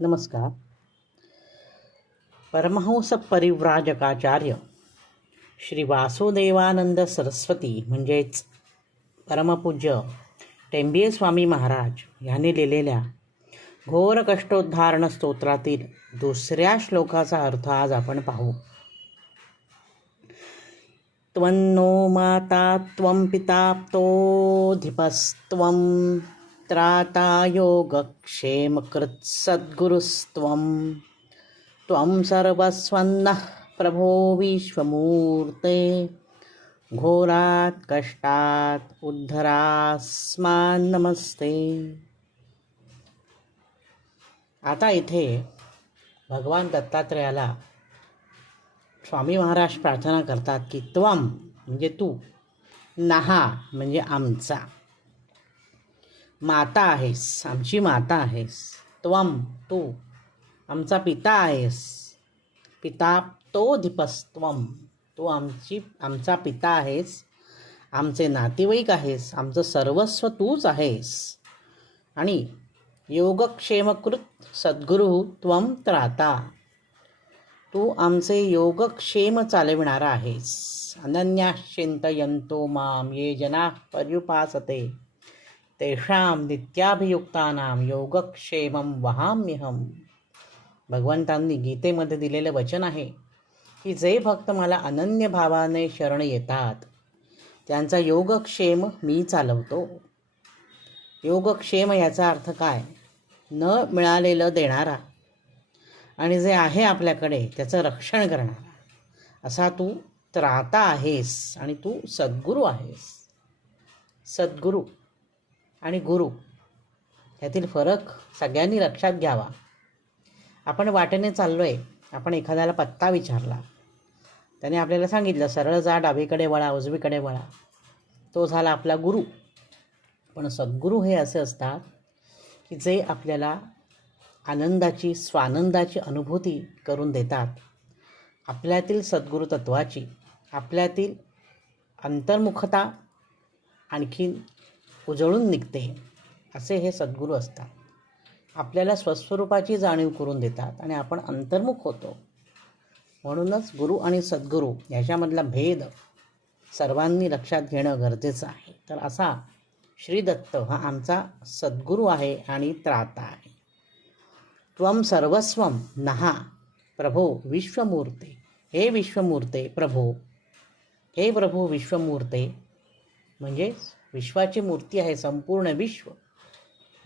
नमस्कार. परमहंस परिव्राजकाचार्य श्री वासुदेवानंद सरस्वती म्हणजेच परमपूज्य टेंबिये स्वामी महाराज यांनी लिहिलेल्या घोर कष्टोद्धारण स्तोत्रातील दुसऱ्या श्लोकाचा अर्थ आज आपण पाहू. त्वन्नो माता त्वं पिता प्तोऽधिपस्त्वं त्राता योगक्षेमकृत् सद्गुरुस्त्वं त्वं सर्वस्वन्नः प्रभो विश्वमूर्ते घोरात् कष्टात् उद्धरास्मान् नमस्ते. आता इथे भगवान दत्तात्रेयाला स्वामी महाराज प्रार्थना करतात की त्वम म्हणजे तू, नहा म्हणजे आमचा, माता आहेस, आमची माता आहेस, त्वम तू, आमचा पिता आहेस, पिता तोधिपस्त्वम तू आमचा पिता आहेस, आमचे नातेवाईक आहेस, आमचं सर्वस्व तूच आहेस, आणि योगक्षेमकृत सद्गुरु त्वम त्राता तू आमचे योगक्षेम चालविणारा आहेस. अनन्याश्चिंतयन्तो माम ये जनाः पर्युपासते तेषां नित्याभियुक्तानां योगक्षेमं वहाम्यहम. भगवंतांनी गीतेमध्ये दिलेलं वचन आहे की जे भक्त मला अनन्य भावाने शरण येतात त्यांचा योगक्षेम मी चालवतो. योगक्षेम याचा अर्थ काय? न मिळालेलं देणारा आणि जे आहे आपल्याकडे त्याचं रक्षण करणारा असा तू त्राता आहेस आणि तू सद्गुरू आहेस. सद्गुरू आणि गुरु यातील फरक सगळ्यांनी लक्षात घ्यावा. आपण वाटेने चाललो आहे, आपण एखाद्याला पत्ता विचारला, त्याने आपल्याला सांगितलं सरळ जा, डावीकडे वळा, उजवीकडे वळा, तो झाला आपला गुरु. पण सद्गुरू हे असे असतात की जे आपल्याला आनंदाची, स्वानंदाची अनुभूती करून देतात. आपल्यातील सद्गुरू तत्वाची, आपल्यातील अंतर्मुखता आणखीन उजळून निघते असे हे सद्गुरू असतात. आपल्याला स्वस्वरूपाची जाणीव करून देतात आणि आपण अंतर्मुख होतो. म्हणूनच गुरु आणि सद्गुरू याच्यामधला भेद सर्वांनी लक्षात घेणं गरजेचं आहे. तर असा श्री दत्त हा आमचा सद्गुरू आहे आणि त्राता आहे. त्वं सर्वस्वं नहा प्रभो विश्वमूर्ते. हे विश्वमूर्ते प्रभो, हे प्रभो विश्वमूर्ते म्हणजे विश्वाची मूर्ती आहे. संपूर्ण विश्व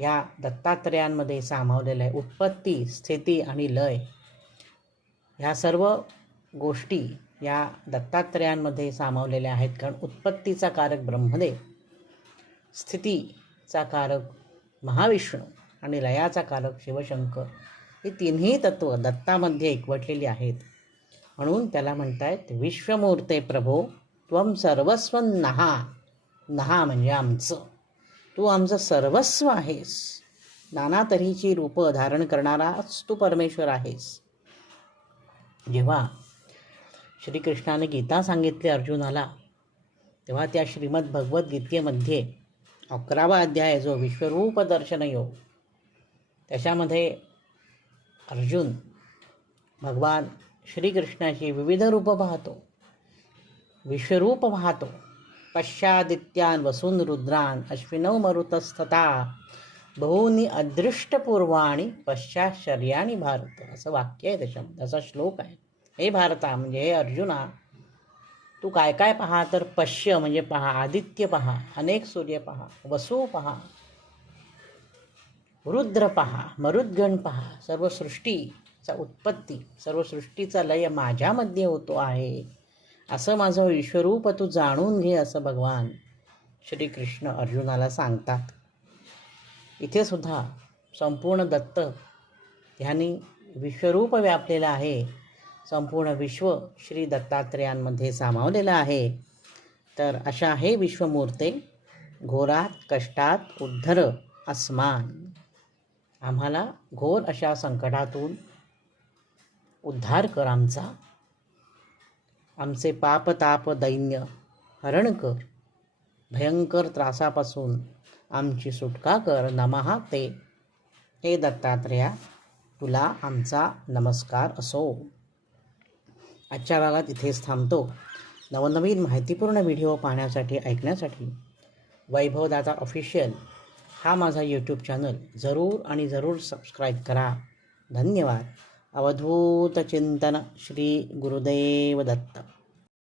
या दत्तात्रयांमध्ये सामावलेलं आहे. उत्पत्ती, स्थिती आणि लय ह्या सर्व गोष्टी या दत्तात्रयांमध्ये सामावलेल्या आहेत. कारण उत्पत्तीचा कारक ब्रह्मदेव, स्थितीचा कारक महाविष्णू आणि लयाचा कारक शिवशंकर ही तिन्ही तत्व दत्तामध्ये एकवटलेली आहेत. म्हणून त्याला म्हणतायत विश्वमूर्ते प्रभो त्वं सर्वस्व नहा. नहा म्हणजे आमचं, तू आमचं सर्वस्व आहेस. नाना तऱ्हेची रूपं धारण करणाराच तू परमेश्वर आहेस. जेव्हा श्रीकृष्णाने गीता सांगितली अर्जुनाला, तेव्हा त्या श्रीमद भगवद्गीतेमध्ये 11वा अध्याय जो विश्वरूप दर्शन योग, त्याच्यामध्ये अर्जुन भगवान श्रीकृष्णाची विविध रूपं पाहतो, विश्वरूप पाहतो. पश्चादित्यान वसून रुद्रान अश्विनौ मरुतस्तथा बहूनी अदृष्टपूर्वाणी पश्चाश्चर्याणी भारत, असं वाक्य आहे त्याच्यामध्ये, असा श्लोक आहे. हे भारता म्हणजे हे अर्जुना, तू काय काय पहा तर पश्य म्हणजे पहा, आदित्य पहा, अनेक सूर्य पहा, वसू पहा, रुद्र पहा, मरुद्गण पहा, सर्व सृष्टीचा उत्पत्ती, सर्व सृष्टीचा लय माझ्यामध्ये होतो आहे, असं माझं विश्वरूप तू जाणून घे, असं भगवान श्रीकृष्ण अर्जुनाला सांगतात. इथे सुद्धा संपूर्ण दत्त ह्यांनी विश्वरूप व्यापलेलं आहे. संपूर्ण विश्व श्री दत्तात्रयांमध्ये सामावलेलं आहे. तर अशा हे विश्वमूर्ते घोरात कष्टात उद्धर अस्मान. आम्हाला घोर अशा संकटातून उद्धार कर आमचा. आमचे पाप ताप दैन्य हरण कर. भयंकर त्रासापासून आमची सुटका कर. नमः ते. हे दत्तात्रेया, तुला आमचा नमस्कार असो. आजच्या भागात इथेच थांबतो. नवनवीन माहितीपूर्ण व्हिडिओ पाहण्यासाठी, ऐकण्यासाठी वैभवदादा ऑफिशियल हा माझा यूट्यूब चॅनल जरूर सबस्क्राईब करा. धन्यवाद. अवधूत चिंतन श्री गुरुदेव दत्त.